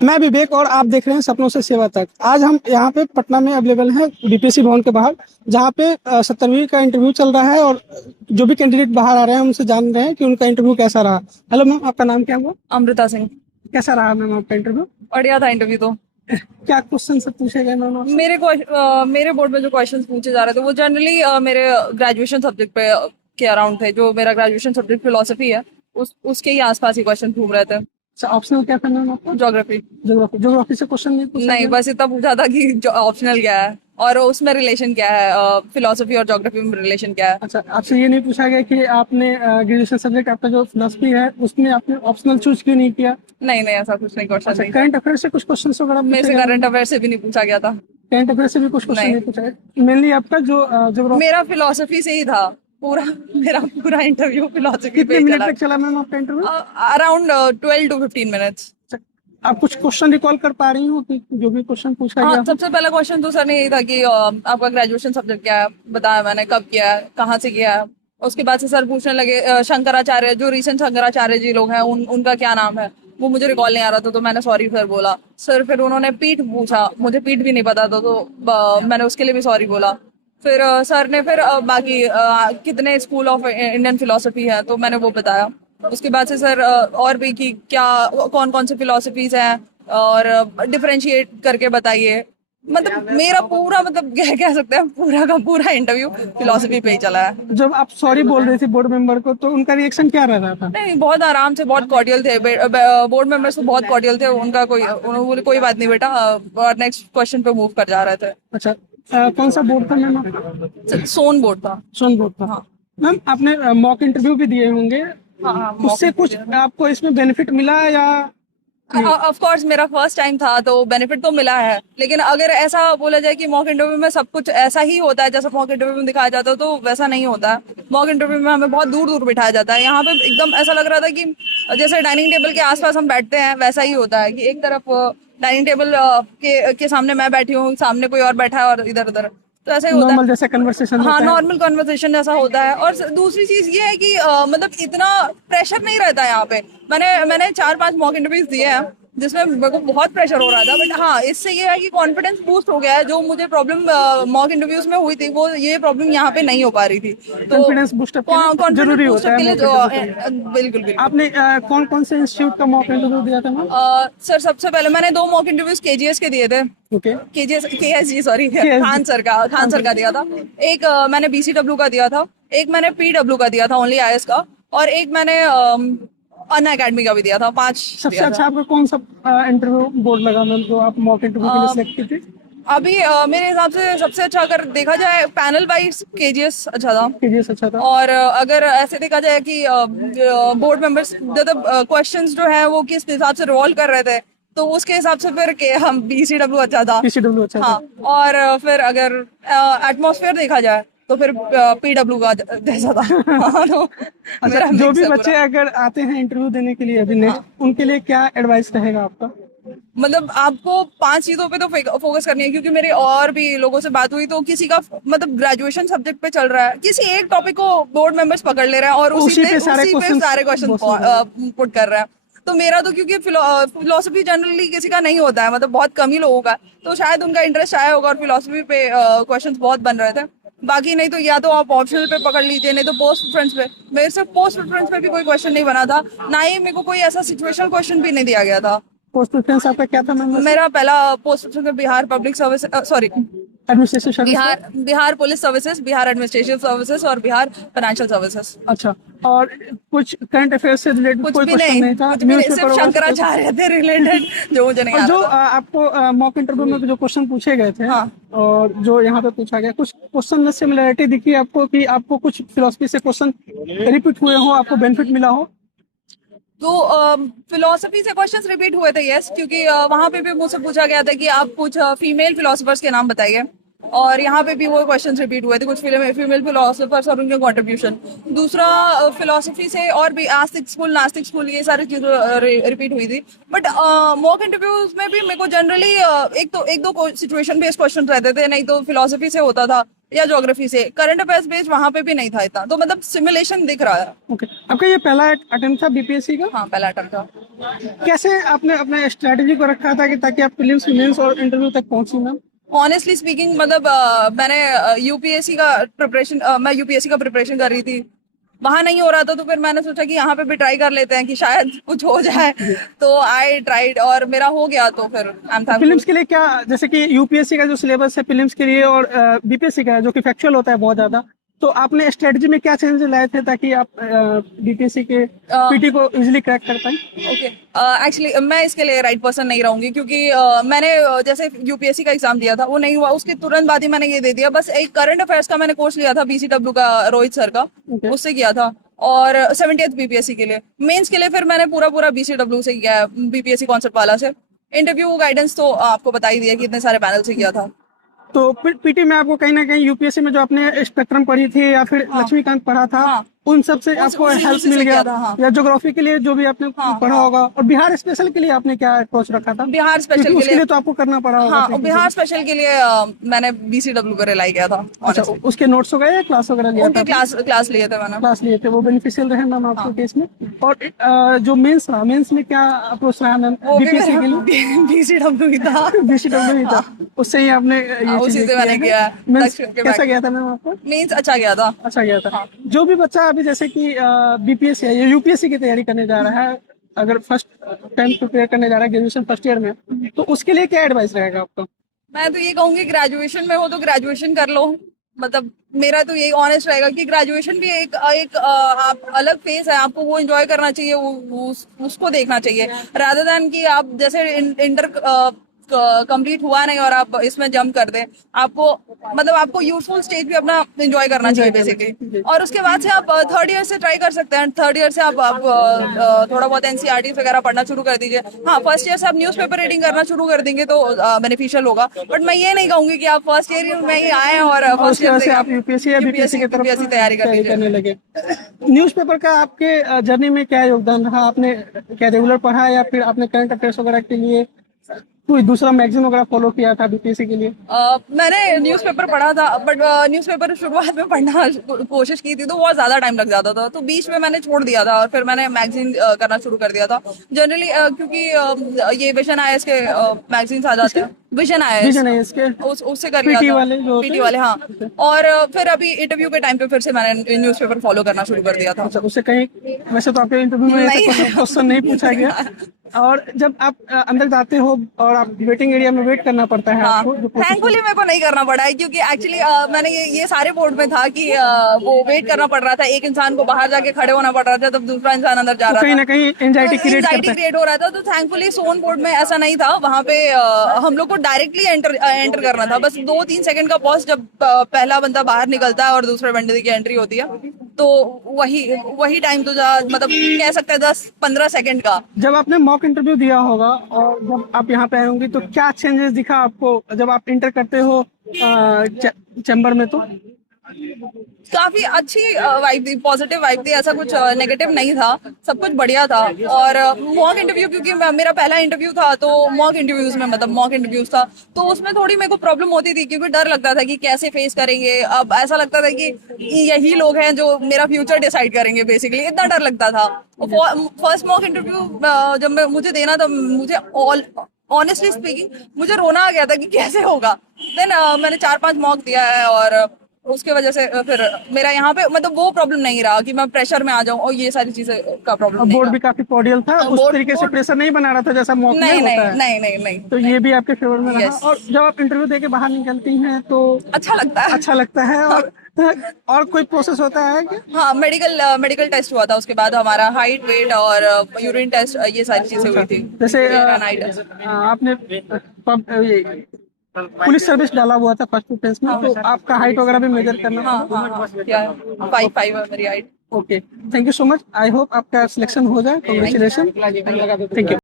मैं विवेक और आप देख रहे हैं सपनों से सेवा तक। आज हम यहाँ पे पटना में अवेलेबल हैं बीपीएससी भवन के बाहर, जहाँ पे 70वीं का इंटरव्यू चल रहा है और जो भी कैंडिडेट बाहर आ रहे हैं उनसे जान रहे हैं कि उनका इंटरव्यू कैसा रहा। हेलो मैम, आपका नाम क्या हुआ? अमृता सिंह। कैसा रहा मैम आपका इंटरव्यू? बढ़िया था इंटरव्यू तो। क्या क्वेश्चन सब पूछे गए मैम आपसे? मेरे बोर्ड में जो क्वेश्चंस पूछे जा रहे थे वो जनरली मेरे ग्रेजुएशन सब्जेक्ट पे के अराउंड थे। जो मेरा ग्रेजुएशन सब्जेक्ट फिलोसफी है उसके ही आसपास ही क्वेश्चन घूम रहे थे। अच्छा, ऑप्शनल क्या था मैम आपका? ज्योग्राफी। ज्योग्राफी। ज्योग्राफी से क्वेश्चन नहीं पूछा नहीं, गया? बस इतना पूछा था कि ऑप्शनल क्या है और उसमें रिलेशन क्या है, फिलोसफी और ज्योग्राफी में रिलेशन क्या है। अच्छा, आपसे ये नहीं पूछा गया कि आपने ग्रेजुएशन सब्जेक्ट आपका जो फिलोसफी है उसमें आपने ऑप्शनल चूज क्यों नहीं किया? नहीं नहीं, ऐसा कुछ नहीं, क्वेश्चन अच्छा, नहीं। करंट अफेयर से कुछ क्वेश्चन वगैरह मेरे से पूछे गए? करंट अफेयर से भी नहीं पूछा गया था। करंट अफेयर से भी कुछ क्वेश्चन नहीं। नहीं पूछा गया? मेनली आपका जो ज्योग्राफी। मेरा फिलोसफी से ही था पूरा। मेरा पूरा इंटरव्यू फिलोसफी कितने पे मिनट चला। तक चला मैम आपका इंटरव्यू? Around 12 to 15 minutes. आप कुछ क्वेश्चन रिकॉल कर पा रही हो कि जो भी क्वेश्चन पूछा हाँ, गया हो? सबसे पहला क्वेश्चन तो सर ने यही था कि आपका ग्रेजुएशन सब्जेक्ट क्या है, बताया मैंने कब किया है, कहाँ से किया है। उसके बाद से सर पूछने लगे शंकराचार्य, जो रिसेंट शंकराचार्य जी लोग हैं उनका क्या नाम है। वो मुझे रिकॉल नहीं आ रहा था तो मैंने सॉरी सर बोला। सर फिर उन्होंने पीठ पूछा, मुझे पीठ भी नहीं पता था तो मैंने उसके लिए भी सॉरी बोला। फिर सर ने फिर बाकी कितने स्कूल ऑफ इंडियन फिलोसफी है तो मैंने वो बताया। उसके बाद से सर और भी कि क्या कौन कौन से फिलोसफीज हैं और डिफरेंशिएट करके बताइए। मतलब मेरा पूरा, मतलब कह सकते हैं पूरा का पूरा इंटरव्यू फिलोसफी पे ही चला है। जब आप सॉरी बोल रहे थे बोर्ड मेंबर को तो उनका रिएक्शन क्या रह रहा था? नहीं, बहुत आराम से, बहुत कॉर्डियल थे। बोर्ड मेंबर्स तो बहुत कॉर्डियल थे। उनका उन्होंने बोले कोई बात नहीं बेटा, और नेक्स्ट क्वेश्चन पे मूव कर जा रहे थे। अच्छा, कौन सा बोर्ड था मैम आपका? सोन बोर्ड था। सोन बोर्ड था। हाँ मैम, आपने मॉक इंटरव्यू भी दिए होंगे, हाँ हाँ। उससे कुछ आपको इसमें बेनिफिट मिला या नहीं? ऑफ कोर्स मेरा फर्स्ट टाइम था तो बेनिफिट तो मिला है, लेकिन अगर ऐसा बोला जाए कि मॉक इंटरव्यू में सब कुछ ऐसा ही होता है जैसा मॉक इंटरव्यू में दिखाया जाता है तो वैसा नहीं होता है। मॉक इंटरव्यू में हमें बहुत दूर दूर बिठाया जाता है। यहाँ पे एकदम ऐसा लग रहा था कि जैसे डाइनिंग टेबल के आसपास हम बैठते हैं वैसा ही होता है कि एक तरफ डाइनिंग टेबल के सामने मैं बैठी हूँ, सामने कोई और बैठा है और इधर उधर, तो ऐसा ही होता नॉर्मल है। जैसे कन्वर्सेशन हाँ, होता है? नॉर्मल कॉन्वर्सेशन जैसा होता है। और दूसरी चीज ये है कि मतलब इतना प्रेशर नहीं रहता है यहाँ पे। मैंने 4-5 मॉक इंटरव्यूज दिए हैं जिसमें मेरे को बहुत प्रेशर हो रहा था, बट हाँ इससे ये है कि कॉन्फिडेंस बूस्ट हो गया है। जो मुझे प्रॉब्लम मॉक इंटरव्यूज में हुई थी वो ये प्रॉब्लम यहाँ पे नहीं हो पा रही थी। तो कॉन्फिडेंस बूस्टअप के लिए कॉन्फिडेंस जरूरी होता बूस्टअप है के लिए mock interview। बिल्कुल बिल्कुल। आपने कौन कौन से इंस्टीट्यूट का मॉक इंटरव्यू दिया था मैम? सर सबसे पहले मैंने 2 मॉक इंटरव्यूज केजीएस के दिए थे। ओके। केएसजी सॉरी, खान सर का दिया था। एक मैंने बीसीडब्ल्यू का दिया था, एक मैंने पीडब्ल्यू का दिया था ओनली आईएएस का, और एक मैंने अन अकेडमी का भी दिया था। 5 सबसे दिया अच्छा था। आपका कौन सा इंटरव्यू बोर्ड लगा मैम जो आप मॉक इंटरव्यू के लिए सिलेक्ट की थी? अभी मेरे हिसाब से सबसे अच्छा अगर देखा जाए पैनल वाइज केजीएस अच्छा था। केजीएस अच्छा था। और अगर ऐसे देखा जाए कि बोर्ड मेंबर्स मतलब क्वेश्चंस जो है वो किस हिसाब से रोल कर रहे थे तो उसके हिसाब से फिर के हम बीसीडब्ल्यू अच्छा था। पीसीडब्ल्यू अच्छा हाँ, था। और फिर अगर एटमॉस्फेयर देखा जाए तो फिर पीडब्ल्यू का जैसा था। हाँ, तो अच्छा, मेरा जो mix भी है बच्चे पूरा। अगर आते हैं इंटरव्यू देने के लिए अभी नेक्स्ट, उनके लिए क्या एडवाइस रहेगा आपका? मतलब आपको 5 चीजों पे तो फोकस करनी है, क्योंकि मेरी और भी लोगों से बात हुई तो किसी का मतलब ग्रेजुएशन सब्जेक्ट पे चल रहा है, किसी एक टॉपिक को बोर्ड मेंबर्स पकड़ ले रहे हैं और उसी पे सारे उसी पे क्वेश्चंस सारे क्वेश्चन पुट कर रहे हैं। तो मेरा तो क्योंकि फिलोसफी जनरली किसी का नहीं होता है, मतलब बहुत कम ही लोगों का, तो शायद उनका इंटरेस्ट आया होगा और फिलोसफी पे क्वेश्चंस बहुत बन रहे थे। बाकी नहीं तो या तो आप ऑप्शनल पे पकड़ लीजिए, नहीं तो पोस्ट प्रेफरेंस पे। मेरे से पोस्ट प्रेफरेंस पे भी कोई क्वेश्चन नहीं बना था, ना ही मेरे को कोई ऐसा सिचुएशनल क्वेश्चन भी नहीं दिया गया था। पोस्ट प्रेफरेंस आपका क्या था मैम? मेरा पहला post preference Bihar public service, sorry, administration service. Bihar police services, Bihar administrative services और बिहार फाइनेंशियल सर्विसेज। अच्छा, और कुछ करंट अफेयर से रिलेटेड कुछ कोई भी क्वेश्चन नहीं, नहीं था? कुछ भी नहीं, न्यूज़पेपर सिर्फ वगैरह से शंकराचार्य थे रिलेटेड जो मुझे नहीं और आ जो रहा था। आपको मॉक इंटरव्यू में जो क्वेश्चन पूछे गए थे, हाँ। और जो यहाँ पे पूछा गया, कुछ क्वेश्चन में सिमिलरिटी दिखी आपको कि आपको कुछ फिलोसफी से क्वेश्चन रिपीट हुए हो, आपको बेनिफिट मिला हो? तो फिलोसफी से क्वेश्चंस रिपीट हुए थे, यस, क्योंकि वहां पे भी मुझसे पूछा गया था कि आप कुछ फीमेल फिलोसफर्स के नाम बताइए, और यहाँ पे भी वो क्वेश्चंस रिपीट हुए थे, कुछ फीमेल फिलोसफर्स और उनके कंट्रीब्यूशन। दूसरा फिलोसफी से और भी आस्तिक स्कूल, नास्तिक स्कूल, ये सारी चीजें रिपीट हुई थी। बट मॉक इंटरव्यूज में भी मेरे को जनरली एक दो सिचुएशन बेस्ड क्वेश्चन रहते थे, नहीं तो फिलोसफी से होता था या ज्योग्राफी से। करंट अफेयर्स बेस्ड वहां पे भी नहीं था इतना, तो मतलब सिमुलेशन दिख रहा है। ओके, आपका ये पहला अटेम्प्ट था बीपीएससी का? हाँ, पहला अटेम्प्ट था। कैसे आपने अपने स्ट्रेटेजी को रखा था कि ताकि आप प्रीलिम्स मेंस और इंटरव्यू तक पहुंची मैम? ऑनेस्टली स्पीकिंग मतलब मैंने यूपीएससी का प्रिपरेशन मैं यूपीएससी का प्रिपरेशन कर रही थी, वहां नहीं हो रहा था, तो फिर मैंने सोचा कि यहाँ पे भी ट्राई कर लेते हैं कि शायद कुछ हो जाए। तो आई ट्राइड और मेरा हो गया, तो फिर आई एम थैंकफुल। प्रीलिम्स के लिए क्या, जैसे कि यूपीएससी का जो सिलेबस है प्रीलिम्स के लिए और बीपीएससी का है जो कि फैक्चुअल होता है बहुत ज्यादा, तो आपने स्ट्रेटजी में क्या चेंजेस लाए थे ताकि आप बीपीएससी के पीटी को इजीली क्रैक कर पाए? ओके, एक्चुअली मैं इसके लिए राइट पर्सन नहीं रहूंगी, क्योंकि मैंने जैसे यूपीएससी का एग्जाम दिया था, वो नहीं हुआ, उसके तुरंत बाद ही मैंने ये दे दिया। बस एक करंट अफेयर्स का मैंने कोर्स लिया था बीसीडब्ल्यू का, रोहित सर का, उससे किया था। और 70th बीपीएससी के लिए, मेंस के लिए फिर मैंने पूरा बीसीडब्ल्यू से किया है, बीपीएससी कॉन्सेप्ट वाला से। इंटरव्यू गाइडेंस तो आपको बता ही दिया कि इतने सारे पैनल से किया था। तो पीटी में आपको कहीं ना कहीं यूपीएससी में जो आपने स्पेक्ट्रम पढ़ी थी या फिर लक्ष्मीकांत पढ़ा था, हाँ। उन सब से आपको हेल्प उसी मिल से गया किया था, हाँ। या ज्योग्राफी के लिए जो भी आपने पढ़ा होगा? और बिहार स्पेशल के लिए आपने क्या अप्रोच रखा था? बिहार स्पेशल क्योंकि के उसके लिए लिए तो आपको करना पड़ा होगा। हाँ, बिहार स्पेशल के लिए मैंने बीसीडब्ल्यू का रिलाई किया था। अच्छा, उसके नोट्स वगैरह या क्लास वगैरह लिया उनके था? क्लास लिए थे मैंने। क्लास लिए थे, वो बेनिफिशियल रहे मैम आपके केस में? और जो मेंस रहा, मेंस में क्या अप्रोच रहा मैम बीपीएससी के लिए? बीसीडब्ल्यू ही था। बीसीडब्ल्यू ही था, उससे ही आपने ये उसी चीजें से मैंने की किया है। है। Means दक्षिण के कैसा गया था मैम आपको? मीन्स अच्छा गया था। अच्छा गया था। जो भी बच्चा अभी जैसे कि बीपीएससी या यूपीएससी की तैयारी करने जा रहा है, अगर फर्स्ट टाइम प्रिपेयर करने जा रहा है ग्रेजुएशन फर्स्ट ईयर में, तो उसके लिए क्या एडवाइस रहेगा आपका? मैं तो ये कहूंगी, ग्रेजुएशन में हो तो ग्रेजुएशन कर लो। मतलब मेरा तो यही ऑनेस्ट रहेगा कि ग्रेजुएशन भी एक आप अलग फेज है, आपको वो एंजॉय करना चाहिए, उसको देखना चाहिए, रादर देन कि आप जैसे इंटर कंप्लीट हुआ नहीं और आप इसमें जंप कर दें। आपको मतलब आपको यूजफुल स्टेज भी अपना एंजॉय करना चाहिए बेसिकली। और उसके बाद से आप थर्ड ईयर से ट्राई कर सकते हैं। थर्ड ईयर से आप थोड़ा बहुत एनसीईआरटी वगैरह पढ़ना शुरू कर दीजिए। हाँ, फर्स्ट ईयर से आप न्यूज़पेपर रीडिंग करना शुरू कर देंगे तो बेनिफिशियल होगा। बट मैं ये नहीं कहूंगी कि आप फर्स्ट ईयर में ही आए और फर्स्ट ईयर से आप यूपीएससी या बीपीएससी की तरफ तैयारी करने लगे। न्यूज़पेपर का आपके जर्नी में क्या योगदान रहा? आपने क्या रेगुलर पढ़ा या फिर आपने करंट अफेयर्स वगैरह के लिए कोई दूसरा मैगजीन वगैरह फॉलो किया था बीपीएससी के लिए? मैंने न्यूज़पेपर पढ़ा था, बट न्यूज़पेपर शुरुआत में पढ़ना कोशिश की थी तो बहुत ज्यादा टाइम लग जाता था, तो बीच में मैंने छोड़ दिया था और फिर मैंने मैगजीन करना शुरू कर दिया था। जनरली क्योंकि ये विजन आईएएस के मैगजीन्स आ जाते हैं, विजन आईएएस के उससे कर लिया था, पीटी वाले, हाँ। और फिर अभी इंटरव्यू के टाइम पे फिर से मैंने न्यूज़पेपर फॉलो करना शुरू कर दिया था। अच्छा, उससे कहीं वैसे तो आपके इंटरव्यू में ऐसा क्वेश्चन नहीं पूछा गया। और जब आप अंदर जाते हो और आप वेटिंग एरिया में वेट करना पड़ता है, आपको थैंकफुली मेरे को नहीं करना पड़ा है, क्योंकि एक्चुअली मैंने ये सारे बोर्ड में था कि वो वेट करना पड़ रहा था, एक इंसान को बाहर जाके खड़े होना पड़ रहा था, तब दूसरा इंसान अंदर जा रहा था, कहीं ना कहीं एंजाइटी क्रिएट हो रहा था। तो थैंकफुली सोन बोर्ड में ऐसा नहीं था, वहाँ पे हम लोग को डायरेक्टली एंटर करना था। बस 2-3 सेकंड का पॉज जब पहला बंदा बाहर निकलता है और दूसरे बंदे की एंट्री होती है, तो वही टाइम तो मतलब कह सकते हैं 10-15 सेकंड का। जब आपने मॉक इंटरव्यू दिया होगा और जब आप यहाँ पे आए होंगे तो क्या चेंजेस दिखा आपको जब आप इंटर करते हो चैम्बर में? तो काफी अच्छी वाइब थी, पॉजिटिव वाइब थी, ऐसा कुछ नेगेटिव नहीं था, सब कुछ बढ़िया था। और मॉक इंटरव्यू, क्योंकि मेरा पहला इंटरव्यू था, तो मॉक इंटरव्यूज था, तो उसमें थोड़ी मेरे को प्रॉब्लम होती थी, क्योंकि डर लगता था कि कैसे फेस करेंगे। अब ऐसा लगता था कि यही लोग हैं जो मेरा फ्यूचर डिसाइड करेंगे, बेसिकली इतना डर लगता था। फर्स्ट मॉक इंटरव्यू जब मुझे देना था, मुझे ऑनेस्टली स्पीकिंग मुझे रोना आ गया था कि कैसे होगा। देन मैंने 4-5 मॉक दिया है और उसके वजह से फिर मेरा यहाँ पे मतलब वो प्रॉब्लम नहीं रहा कि मैं प्रेशर में आ जाऊँ और ये सारी चीजें का प्रॉब्लम नहीं। बोर्ड भी काफी कॉर्डियल था, उस तरीके से प्रेशर नहीं बना रहा था जैसा मॉक में होता है। नहीं। तो ये भी आपके फेवर में रहा। और जब आप इंटरव्यू देके बाहर निकलती हैं तो अच्छा लगता है। और कोई प्रोसेस होता है कि? हाँ, मेडिकल टेस्ट हुआ था, उसके बाद हमारा हाइट, वेट और यूरिन टेस्ट, ये सारी चीजें हुई थी। जैसे आपने पुलिस सर्विस डाला हुआ था फर्स्ट प्रेफरेंस में, तो आपका हाइट वगैरह भी मेजर करना? हाँ, क्या 5'5" है मेरी height. Okay, thank you so much. I hope आपका सिलेक्शन हो जाए। Congratulation, thank you.